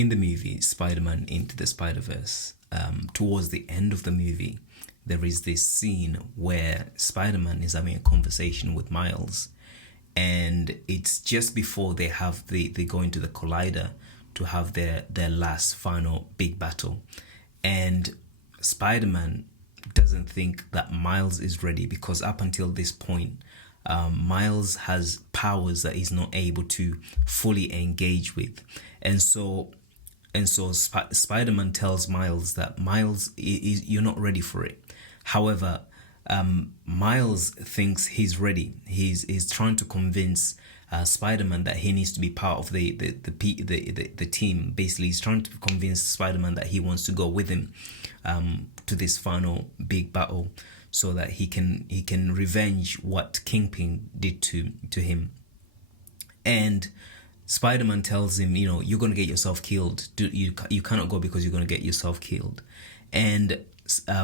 in the movie Spider-Man Into the Spider-Verse, towards the end of the movie, there is this scene where Spider-Man is having a conversation with Miles, and it's just before they go into the collider to have their last final big battle. And Spider-Man doesn't think that Miles is ready, because up until this point, Miles has powers that he's not able to fully engage with. And so Spider-Man tells Miles that Miles, you're not ready for it. However, Miles thinks he's ready. He's trying to convince Spider-Man that he needs to be part of the team. Basically, he's trying to convince Spider-Man that he wants to go with him to this final big battle, so that he can revenge what Kingpin did to him. And Spider-Man tells him, you're going to get yourself killed. You cannot go, because you're going to get yourself killed. And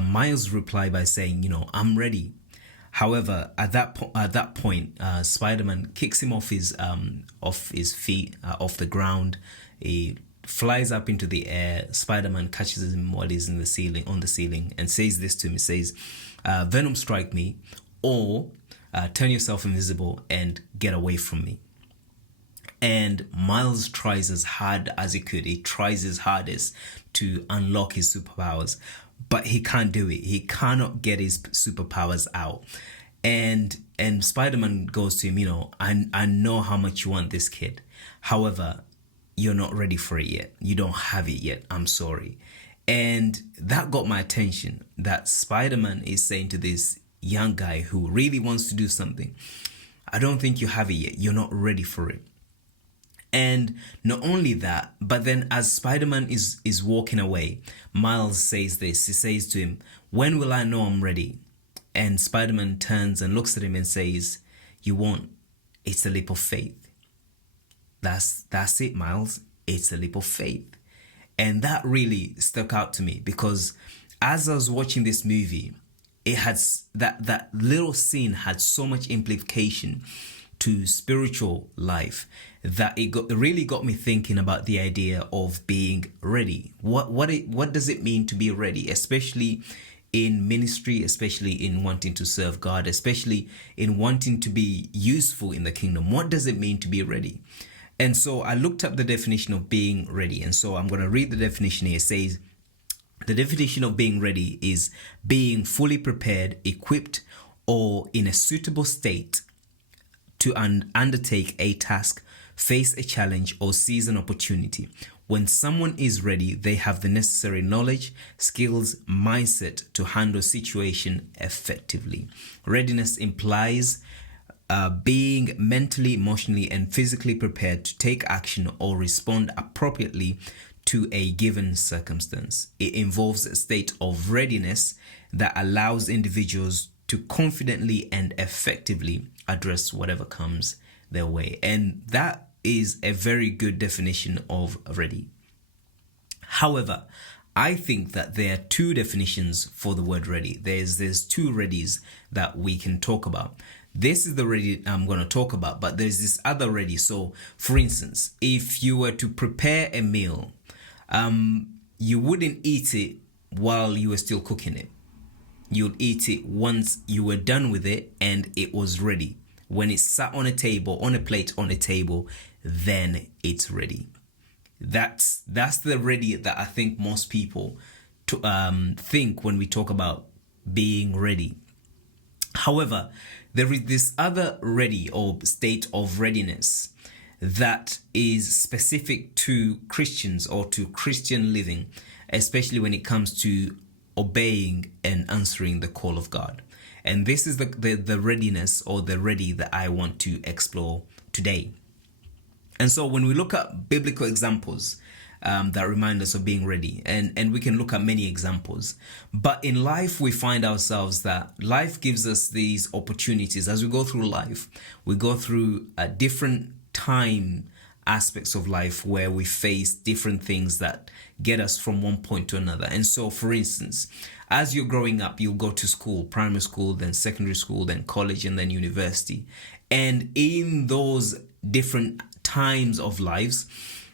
Miles replied by saying, I'm ready. However, at that point, Spider-Man kicks him off his feet, off the ground. He flies up into the air. Spider-Man catches him while he's on the ceiling, and says this to him. He says, Venom, strike me, or turn yourself invisible and get away from me. And Miles tries as hard as he could. He tries his hardest to unlock his superpowers, but he can't do it. He cannot get his superpowers out. And Spider-Man goes to him, I know how much you want this, kid. However, you're not ready for it yet. You don't have it yet. I'm sorry. And that got my attention, that Spider-Man is saying to this young guy who really wants to do something, I don't think you have it yet. You're not ready for it. And not only that, but then as Spider-Man is walking away, Miles says this. He says to him, when will I know I'm ready? And Spider-Man turns and looks at him and says, you won't. It's a leap of faith. That's it, Miles. It's a leap of faith. And that really stuck out to me, because as I was watching this movie, it had that little scene had so much implication to spiritual life that it really got me thinking about the idea of being ready. What does it mean to be ready, especially in ministry, especially in wanting to serve God, especially in wanting to be useful in the kingdom? What does it mean to be ready? And so I looked up the definition of being ready. And so I'm going to read the definition here. It says, the definition of being ready is being fully prepared, equipped, or in a suitable state to undertake a task, face a challenge, or seize an opportunity. When someone is ready, they have the necessary knowledge, skills, mindset to handle situation effectively. Readiness implies being mentally, emotionally, and physically prepared to take action or respond appropriately to a given circumstance. It involves a state of readiness that allows individuals to confidently and effectively address whatever comes their way. And that is a very good definition of ready. However, I think that there are two definitions for the word ready. There's two readies that we can talk about. This is the ready I'm going to talk about, but there's this other ready. So, for instance, if you were to prepare a meal, you wouldn't eat it while you were still cooking it. You'd eat it once you were done with it and it was ready. When it's sat on a table, on a plate, on a table, then it's ready. That's the ready that I think most people think when we talk about being ready. However, there is this other ready or state of readiness that is specific to Christians or to Christian living, especially when it comes to obeying and answering the call of God. And this is the readiness or the ready that I want to explore today. And so when we look at biblical examples that remind us of being ready, and we can look at many examples, but in life we find ourselves that life gives us these opportunities. As we go through life, we go through different time aspects of life where we face different things that get us from one point to another. And so, for instance, as you're growing up, you'll go to school, primary school, then secondary school, then college, and then university. And in those different times of lives,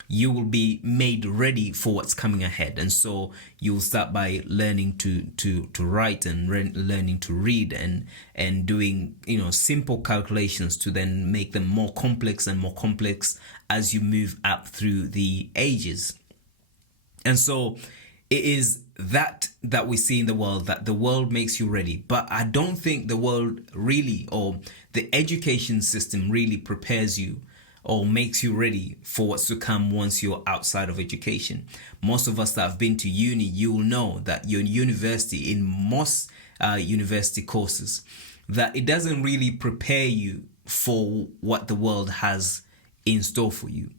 you will be made ready for what's coming ahead. And so you'll start by learning to write and learning to read and doing, simple calculations to then make them more complex and more complex as you move up through the ages. And so it is that we see in the world, that the world makes you ready. But I don't think the world really, or the education system really prepares you or makes you ready for what's to come once you're outside of education. Most of us that have been to uni, you will know that your university, in most university courses, that it doesn't really prepare you for what the world has in store for you.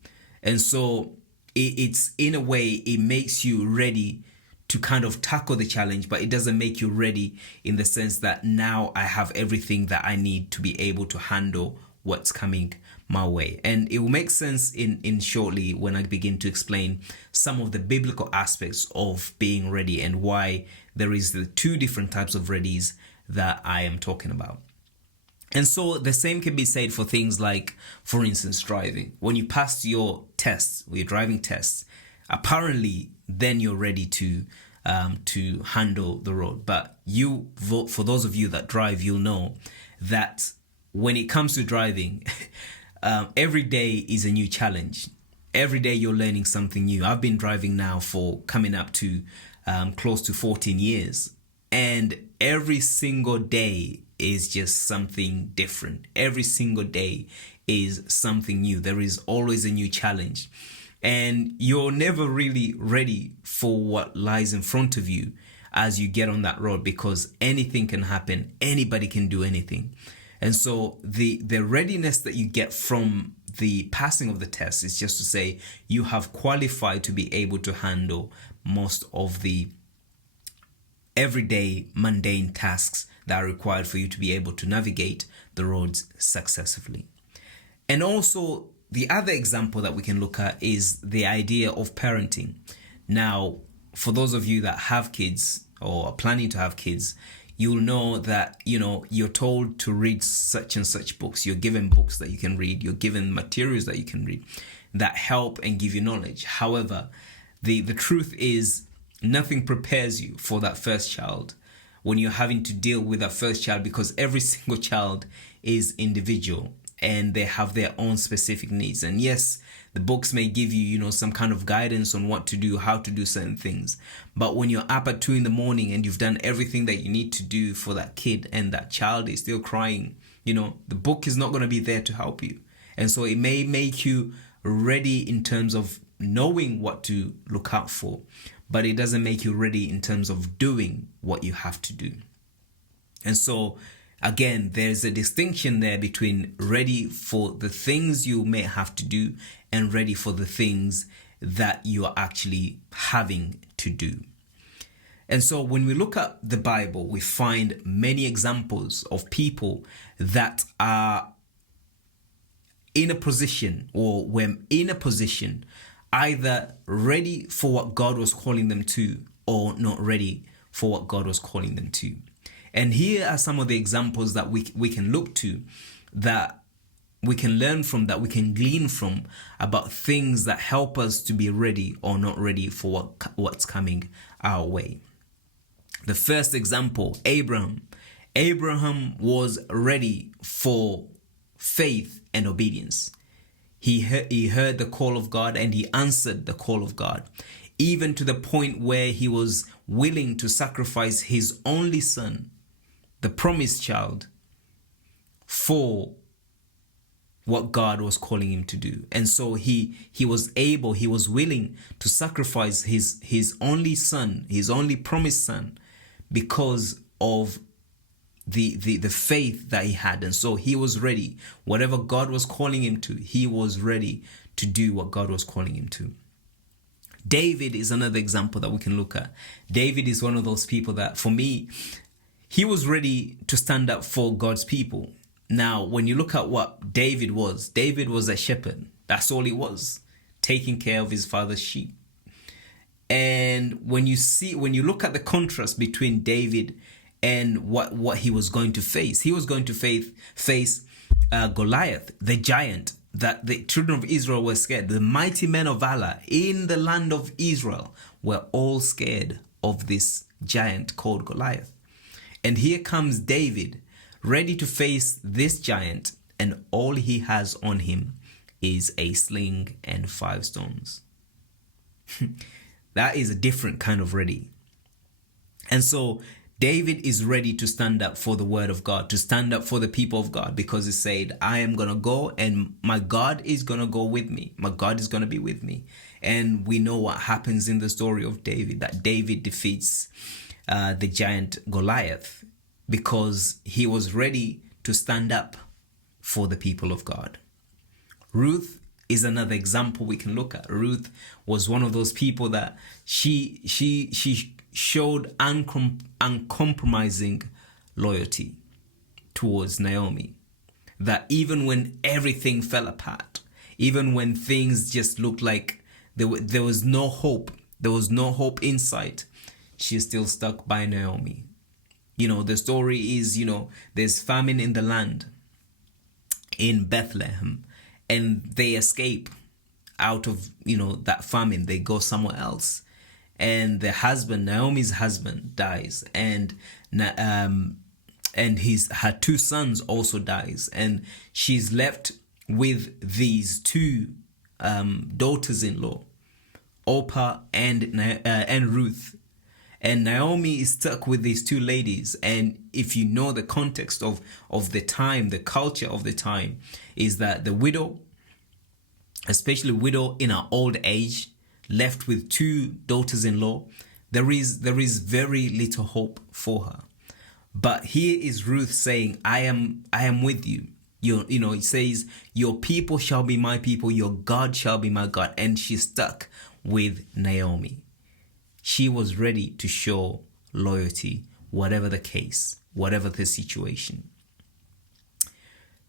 And so it's in a way, it makes you ready to kind of tackle the challenge, but it doesn't make you ready in the sense that now I have everything that I need to be able to handle what's coming my way. And it will make sense in shortly when I begin to explain some of the biblical aspects of being ready and why there is the two different types of readies that I am talking about. And so the same can be said for things like, for instance, driving. When you pass your tests, your driving tests, apparently then you're ready to handle the road. But for those of you that drive, you'll know that when it comes to driving, every day is a new challenge. Every day you're learning something new. I've been driving now for coming up to close to 14 years. And every single day is just something different. Every single day is something new. There is always a new challenge. And you're never really ready for what lies in front of you as you get on that road, because anything can happen. Anybody can do anything. And so the readiness that you get from the passing of the test is just to say you have qualified to be able to handle most of the everyday mundane tasks that are required for you to be able to navigate the roads successfully. And also, the other example that we can look at is the idea of parenting. Now, for those of you that have kids or are planning to have kids, you'll know that, you're told to read such and such books. You're given books that you can read. You're given materials that you can read that help and give you knowledge. However, the truth is nothing prepares you for that first child when you're having to deal with that first child, because every single child is individual and they have their own specific needs. And yes, the books may give you, some kind of guidance on what to do, how to do certain things. But when you're up at 2 a.m. and you've done everything that you need to do for that kid and that child is still crying, the book is not going to be there to help you. And so it may make you ready in terms of knowing what to look out for, but it doesn't make you ready in terms of doing what you have to do. And so, again, there's a distinction there between ready for the things you may have to do and ready for the things that you are actually having to do. And so when we look at the Bible, we find many examples of people that are in a position, or when in a position, either ready for what God was calling them to or not ready for what God was calling them to. And here are some of the examples that we can look to, that we can learn from, that we can glean from, about things that help us to be ready or not ready for what's coming our way. The first example, Abraham. Abraham was ready for faith and obedience. He heard the call of God and he answered the call of God, even to the point where he was willing to sacrifice his only son, the promised child, for what God was calling him to do. And so he was willing to sacrifice his only son, his only promised son, because of the faith that he had. And so he was ready. Whatever God was calling him to, he was ready to do what God was calling him to. David is another example that we can look at. David is one of those people that, for me, he was ready to stand up for God's people. Now, when you look at what David was a shepherd. That's all he was, taking care of his father's sheep. And when you look at the contrast between David and what he was going to face, he was going to face Goliath, the giant, that the children of Israel were scared. The mighty men of valor in the land of Israel were all scared of this giant called Goliath. And here comes David, ready to face this giant, and all he has on him is a sling and 5 stones. That is a different kind of ready. And so David is ready to stand up for the word of God, to stand up for the people of God, because he said, I am going to go and my God is going to go with me. My God is going to be with me. And we know what happens in the story of David, that David defeats the giant Goliath because he was ready to stand up for the people of God. Ruth is another example we can look at. Ruth was one of those people that she showed uncompromising loyalty towards Naomi. That even when everything fell apart, even when things just looked like there was no hope, there was no hope in sight, she still stuck by Naomi. You know, the story is, you know, there's famine in the land in Bethlehem, and they escape out of, you know, that famine. They go somewhere else, and the husband, Naomi's husband, dies, and her 2 sons also dies, and she's left with these 2 daughters-in-law, Orpah and Ruth. And Naomi is stuck with these 2 ladies. And if you know the context of the time, the culture of the time, is that the widow, especially widow in her old age, left with 2 daughters-in-law, there is very little hope for her. But here is Ruth saying, I am with you. You know, it says, your people shall be my people, your God shall be my God. And she's stuck with Naomi. She was ready to show loyalty, whatever the case, whatever the situation.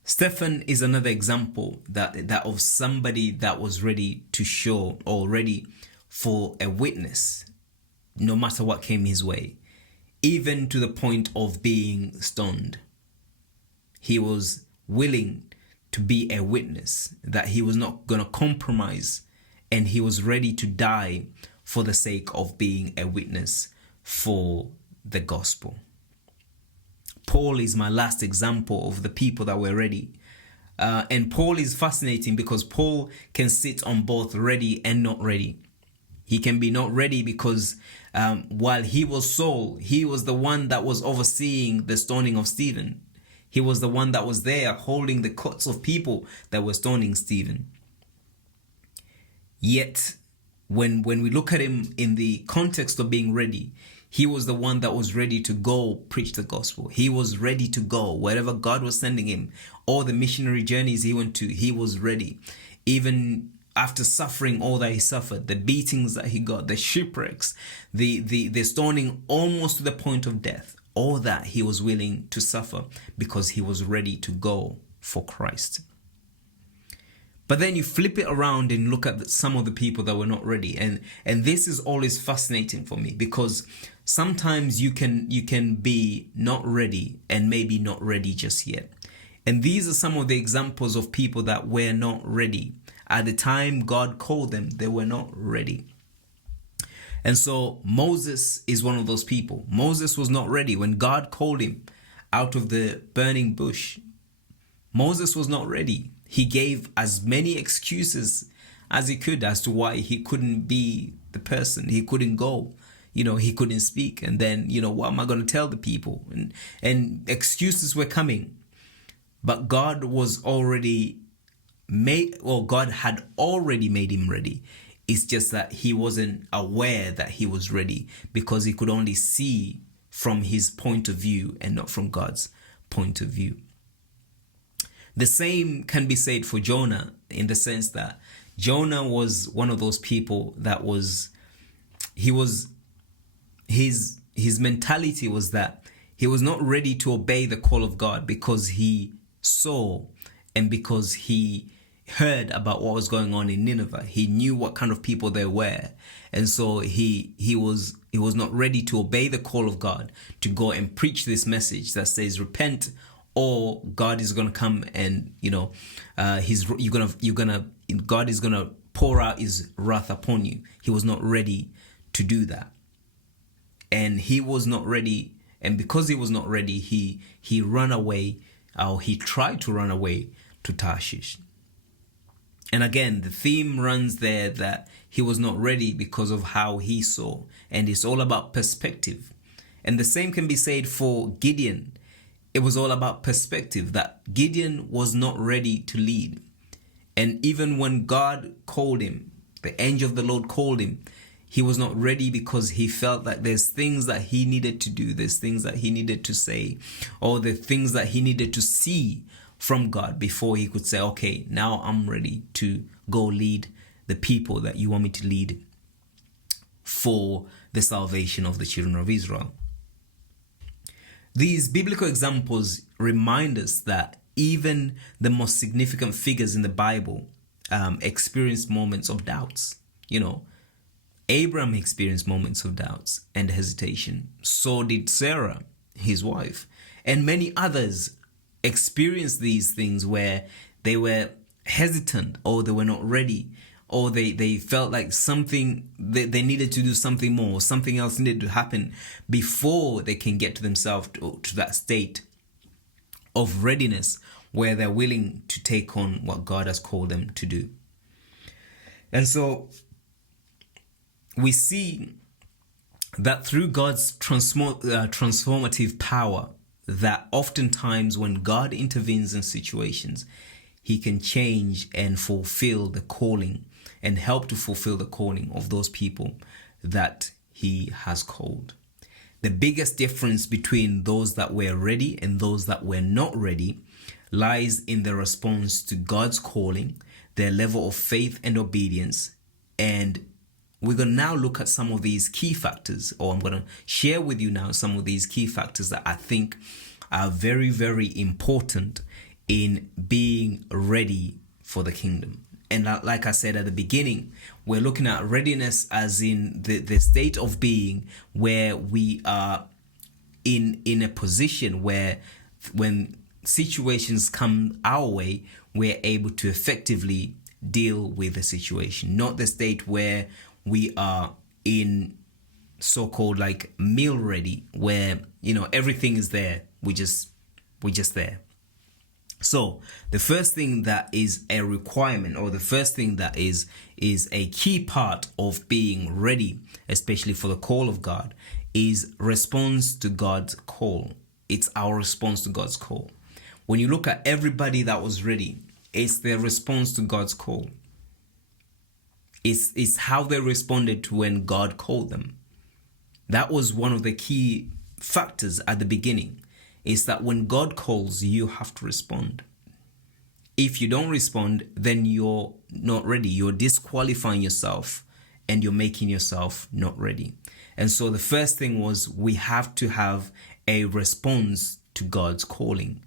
Stephen is another example that of somebody that was ready to show, or ready for a witness, no matter what came his way, even to the point of being stoned. He was willing to be a witness, that he was not going to compromise, and he was ready to die for the sake of being a witness for the gospel. Paul is my last example of the people that were ready. And Paul is fascinating because Paul can sit on both ready and not ready. He can be not ready because while he was Saul, he was the one that was overseeing the stoning of Stephen. He was the one that was there holding the coats of people that were stoning Stephen. Yet, when we look at him in the context of being ready, he was the one that was ready to go preach the gospel. He was ready to go wherever God was sending him. All the missionary journeys he went to, he was ready. Even after suffering all that he suffered, the beatings that he got, the shipwrecks, the stoning almost to the point of death, all that he was willing to suffer because he was ready to go for Christ. But then you flip it around and look at some of the people that were not ready. And this is always fascinating for me, because sometimes you can be not ready and maybe not ready just yet. And these are some of the examples of people that were not ready. At the time God called them, they were not ready. And so Moses is one of those people. Moses was not ready when God called him out of the burning bush. Moses was not ready. He gave as many excuses as he could as to why he couldn't be the person. He couldn't go. He couldn't speak. And then, what am I going to tell the people? And excuses were coming. But God had already made him ready. It's just that he wasn't aware that he was ready, because he could only see from his point of view and not from God's point of view. The same can be said for Jonah, in the sense that Jonah was one of those people that his mentality was that he was not ready to obey the call of God, because he saw and because he heard about what was going on in Nineveh. He knew what kind of people they were. And so he was not ready to obey the call of God to go and preach this message that says, repent or God is gonna come and God is gonna pour out his wrath upon you. He was not ready to do that, and he was not ready. And because he was not ready, he ran away, or he tried to run away to Tarshish. And again, the theme runs there that he was not ready because of how he saw. And it's all about perspective. And the same can be said for Gideon. It was all about perspective, that Gideon was not ready to lead. And even when God called him, the angel of the Lord called him, he was not ready because he felt that there's things that he needed to do, there's things that he needed to say, or the things that he needed to see from God before he could say, okay, now I'm ready to go lead the people that you want me to lead for the salvation of the children of Israel. These biblical examples remind us that even the most significant figures in the Bible experienced moments of doubts. Abraham experienced moments of doubts and hesitation. So did Sarah, his wife, and many others experienced these things where they were hesitant, or they were not ready, or they felt like something, they needed to do something more, something else needed to happen before they can get to themselves to that state of readiness where they're willing to take on what God has called them to do. And so we see that through God's transformative power, that oftentimes when God intervenes in situations, he can change and fulfill the calling and help to fulfill the calling of those people that he has called. The biggest difference between those that were ready and those that were not ready lies in their response to God's calling, their level of faith and obedience. And we're going to now look at some of these key factors, or I'm going to share with you now some of these key factors that I think are very, very important in being ready for the kingdom. And like I said at the beginning, we're looking at readiness as in the state of being where we are in a position where when situations come our way, we're able to effectively deal with the situation. Not the state where we are in so-called like meal ready, where everything is there, we're just there. So the first thing that is a requirement, or the first thing that is a key part of being ready, especially for the call of God, is response to God's call. It's our response to God's call. When you look at everybody that was ready, it's their response to God's call. It's how they responded to when God called them. That was one of the key factors at the beginning, is that when God calls, you have to respond. If you don't respond, then you're not ready. You're disqualifying yourself and you're making yourself not ready. And so the first thing was, we have to have a response to God's calling.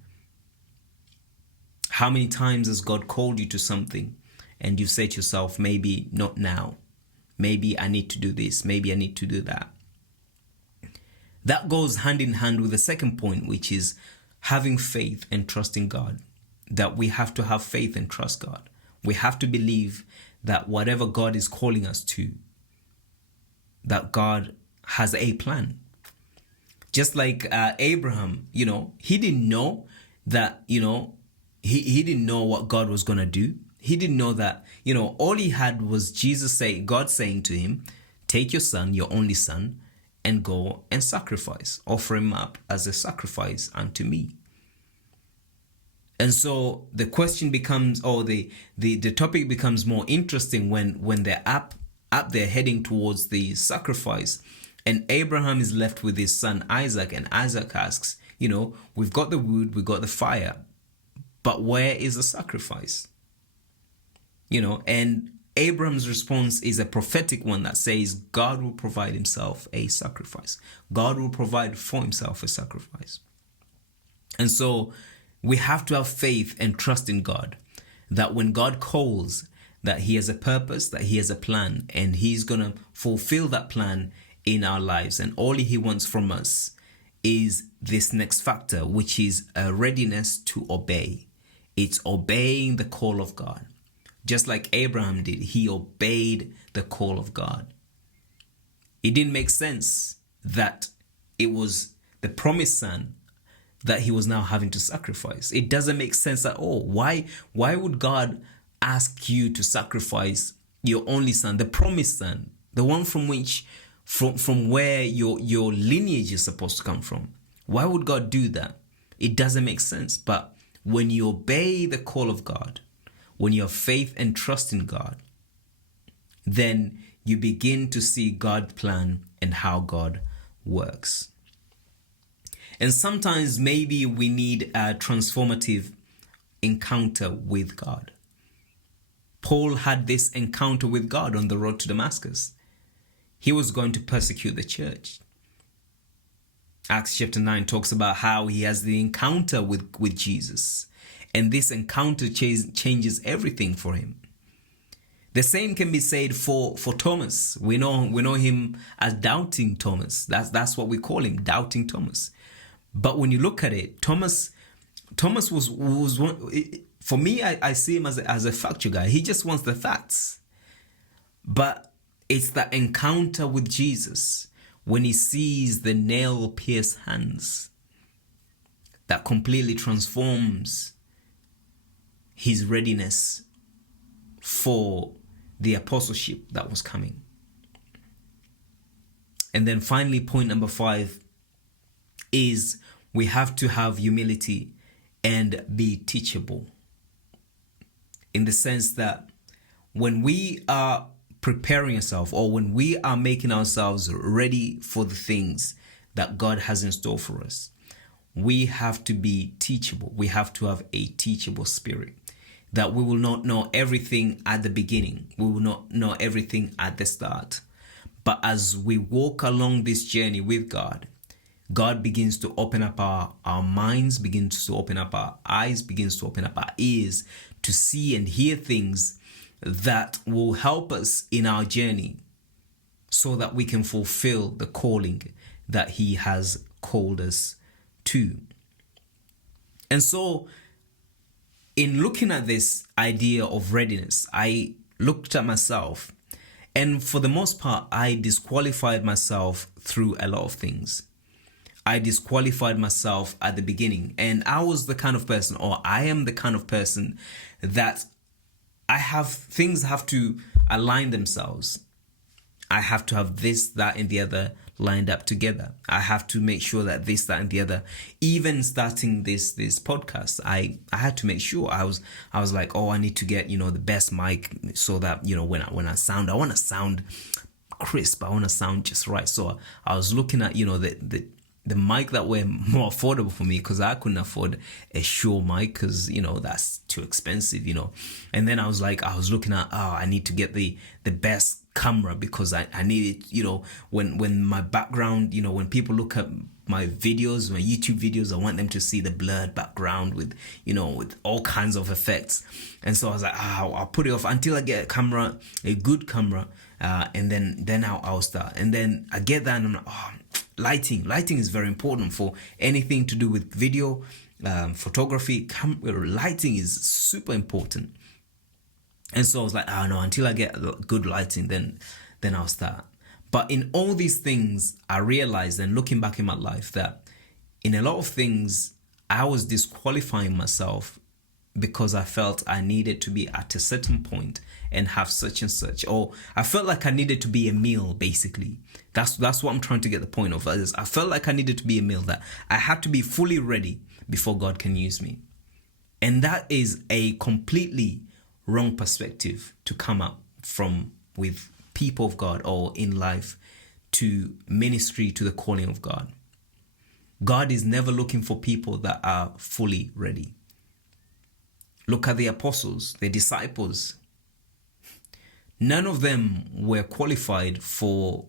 How many times has God called you to something and you say to yourself, maybe not now, maybe I need to do this, maybe I need to do that? That goes hand in hand with the second point, which is having faith and trusting God. That we have to have faith and trust God. We have to believe that whatever God is calling us to, that God has a plan. Just like Abraham, he didn't know that, he didn't know what God was going to do. He didn't know that, all he had was God saying to him, take your son, your only son, and go and sacrifice, offer him up as a sacrifice unto me. And so the question becomes, or the topic becomes more interesting when they're up there heading towards the sacrifice, and Abraham is left with his son Isaac, and Isaac asks, we've got the wood, we've got the fire, but where is the sacrifice? And Abraham's response is a prophetic one that says God will provide himself a sacrifice. God will provide for himself a sacrifice. And so we have to have faith and trust in God, that when God calls, that he has a purpose, that he has a plan, and he's going to fulfill that plan in our lives. And all he wants from us is this next factor, which is a readiness to obey. It's obeying the call of God. Just like Abraham did, he obeyed the call of God. It didn't make sense that it was the promised son that he was now having to sacrifice. It doesn't make sense at all. Why would God ask you to sacrifice your only son, the promised son, the one from where your lineage is supposed to come from? Why would God do that? It doesn't make sense. But when you obey the call of God, when you have faith and trust in God, then you begin to see God's plan and how God works. And sometimes maybe we need a transformative encounter with God. Paul had this encounter with God on the road to Damascus. He was going to persecute the church. Acts chapter 9 talks about how he has the encounter with Jesus. And this encounter changes everything for him. The same can be said for Thomas. We know him as Doubting Thomas. That's what we call him, Doubting Thomas. But when you look at it, Thomas was one. For me, I see him as a factual guy. He just wants the facts. But it's that encounter with Jesus when he sees the nail-pierced hands that completely transforms his readiness for the apostleship that was coming. And then finally, point number 5 is we have to have humility and be teachable. In the sense that when we are preparing ourselves, or when we are making ourselves ready for the things that God has in store for us, we have to be teachable. We have to have a teachable spirit. That we will not know everything at the beginning. We will not know everything at the start. But as we walk along this journey with God, God begins to open up our minds, begins to open up our eyes, begins to open up our ears to see and hear things that will help us in our journey so that we can fulfill the calling that He has called us to. And so, in looking at this idea of readiness, I looked at myself, and for the most part, I disqualified myself through a lot of things. I disqualified myself at the beginning, and I was the kind of person, or I am the kind of person that things have to align themselves. I have to have this, that, and the other lined up together. I have to make sure that this, that, and the other. Even starting this podcast, I had to make sure I was like, oh, I need to get the best mic so that when I sound, I want to sound crisp. I want to sound just right. So I was looking at the mic that were more affordable for me, because I couldn't afford a Shure mic because that's too expensive. And then I was looking at, I need to get the best camera, because I need it, when my background, when people look at my videos, my YouTube videos, I want them to see the blurred background with all kinds of effects. And so I was like, I'll put it off until I get a good camera, and then I'll start. And then I get that, and I'm like, lighting is very important for anything to do with video, photography. Lighting is super important. And so I was like, no, until I get good lighting, then I'll start. But in all these things, I realized, and looking back in my life, that in a lot of things, I was disqualifying myself because I felt I needed to be at a certain point and have such and such. Or I felt like I needed to be a meal, basically. That's what I'm trying to get the point of. I felt like I needed to be a meal, that I had to be fully ready before God can use me. And that is a completely wrong perspective to come up from with people of God, or in life, to ministry, to the calling of God. God is never looking for people that are fully ready. Look at the apostles, the disciples. None of them were qualified for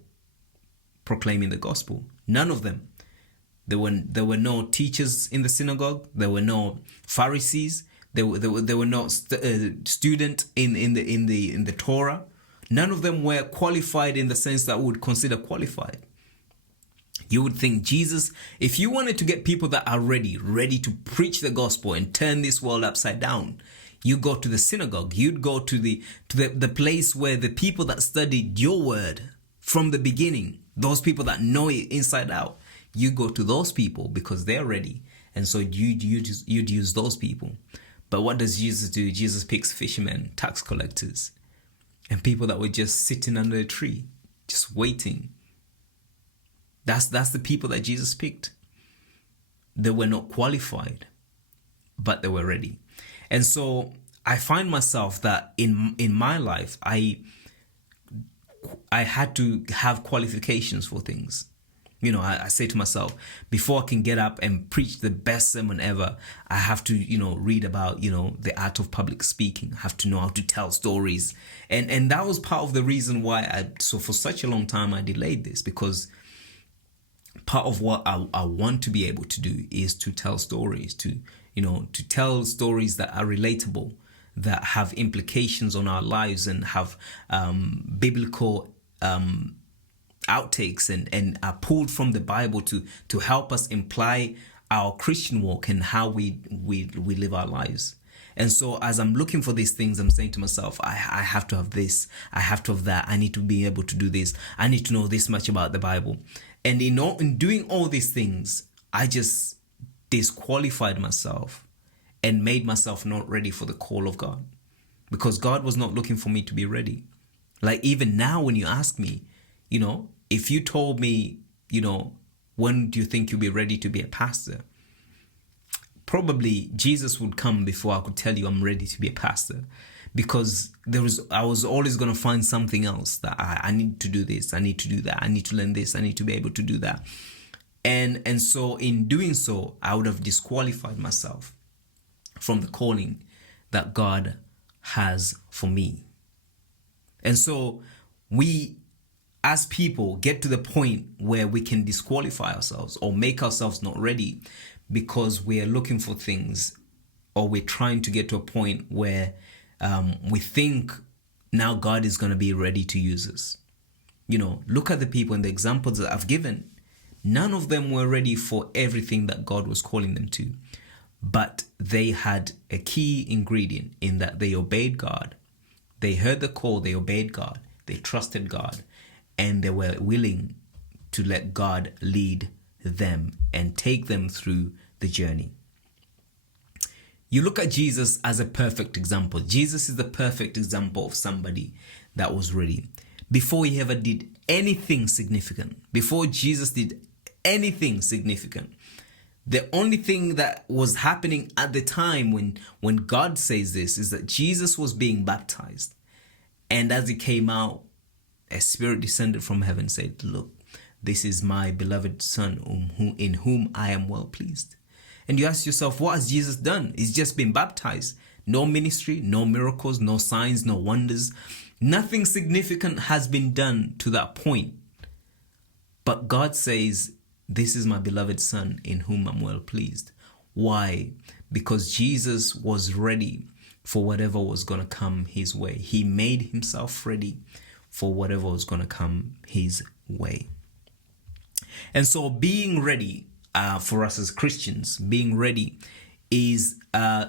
proclaiming the gospel. None of them. There were no teachers in the synagogue. There were no Pharisees. There were no student in the Torah. None of them were qualified in the sense that we would consider qualified. You would think Jesus, if you wanted to get people that are ready to preach the gospel and turn this world upside down, you go to the synagogue. You'd go to the place where the people that studied your word from the beginning, those people that know it inside out, you go to those people because they're ready. And so you'd use those people. But what does Jesus do? Jesus picks fishermen, tax collectors, and people that were just sitting under a tree, just waiting. That's the people that Jesus picked. They were not qualified, but they were ready. And so I find myself that in my life, I had to have qualifications for things. You know, I say to myself, before I can get up and preach the best sermon ever, I have to, read about, the art of public speaking. I have to know how to tell stories. And that was part of the reason why so for such a long time, I delayed this, because part of what I want to be able to do is to tell stories, to tell stories that are relatable, that have implications on our lives and have biblical outtakes and are pulled from the Bible to help us imply our Christian walk and how we live our lives. And so as I'm looking for these things, I'm saying to myself, I have to have this, I have to have that, I need to be able to do this, I need to know this much about the Bible. And in doing all these things, I just disqualified myself and made myself not ready for the call of God, because God was not looking for me to be ready. Like even now when you ask me, if you told me, when do you think you'll be ready to be a pastor? Probably Jesus would come before I could tell you I'm ready to be a pastor, because I was always going to find something else that I need to do this, I need to do that, I need to learn this, I need to be able to do that. And so in doing so, I would have disqualified myself from the calling that God has for me. And so we, as people, get to the point where we can disqualify ourselves or make ourselves not ready because we are looking for things, or we're trying to get to a point where we think now God is going to be ready to use us. Look at the people and the examples that I've given. None of them were ready for everything that God was calling them to, but they had a key ingredient in that they obeyed God. They heard the call, they obeyed God, they trusted God, and they were willing to let God lead them and take them through the journey. You look at Jesus as a perfect example. Jesus is the perfect example of somebody that was ready. Before he ever did anything significant, before Jesus did anything significant, the only thing that was happening at the time when God says this is that Jesus was being baptized. And as he came out, a spirit descended from heaven and said, "Look, this is my beloved son in whom I am well pleased." And you ask yourself, what has Jesus done? He's just been baptized. No ministry, no miracles, no signs, no wonders. Nothing significant has been done to that point. But God says, "This is my beloved son in whom I'm well pleased." Why? Because Jesus was ready for whatever was going to come his way. He made himself ready for whatever was going to come his way. And so being ready, for us as Christians, being ready is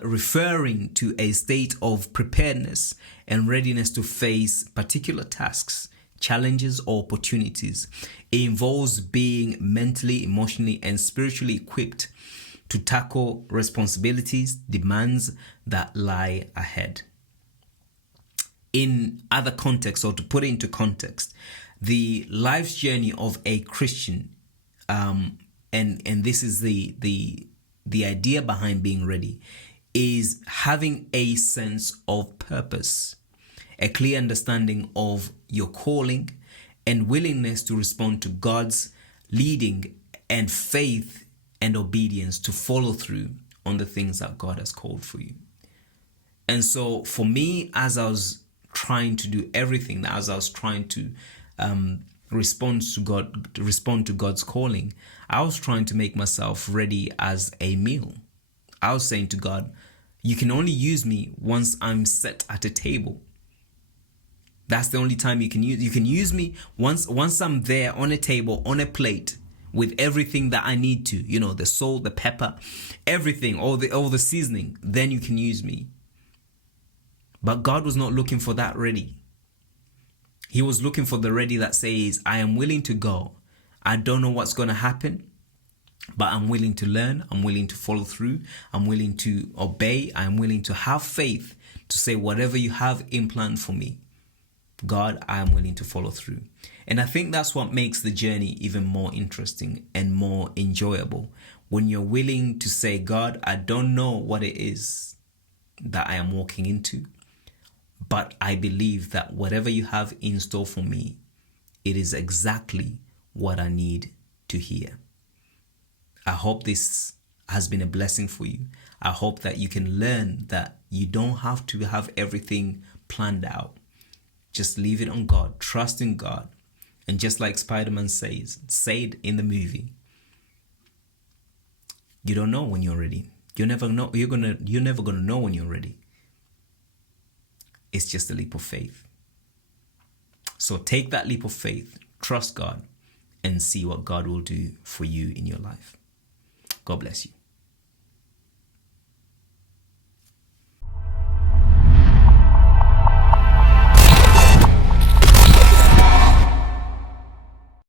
referring to a state of preparedness and readiness to face particular tasks, challenges, or opportunities. It involves being mentally, emotionally, and spiritually equipped to tackle responsibilities, demands that lie ahead. In other contexts, or to put it into context, the life's journey of a Christian, and this is the idea behind being ready, is having a sense of purpose, a clear understanding of your calling, and willingness to respond to God's leading, and faith and obedience to follow through on the things that God has called for you. And so for me, as I was trying to do everything, as I was trying to respond to God's calling, I was trying to make myself ready as a meal. I was saying to God, you can only use me once I'm set at a table. That's the only time you can use me once I'm there on a table, on a plate, with everything that I need to, the salt, the pepper, everything, all the seasoning, then you can use me. But God was not looking for that ready. He was looking for the ready that says, I am willing to go. I don't know what's going to happen, but I'm willing to learn. I'm willing to follow through. I'm willing to obey. I'm willing to have faith to say, whatever you have in plan for me, God, I am willing to follow through. And I think that's what makes the journey even more interesting and more enjoyable. When you're willing to say, God, I don't know what it is that I am walking into, but I believe that whatever you have in store for me, it is exactly what I need to hear. I hope this has been a blessing for you. I hope that you can learn that you don't have to have everything planned out. Just leave it on God, trust in God. And just like Spider-Man said in the movie, you don't know when you're ready. You never know. You're never gonna know when you're ready. It's just a leap of faith. So take that leap of faith, trust God, and see what God will do for you in your life. God bless you.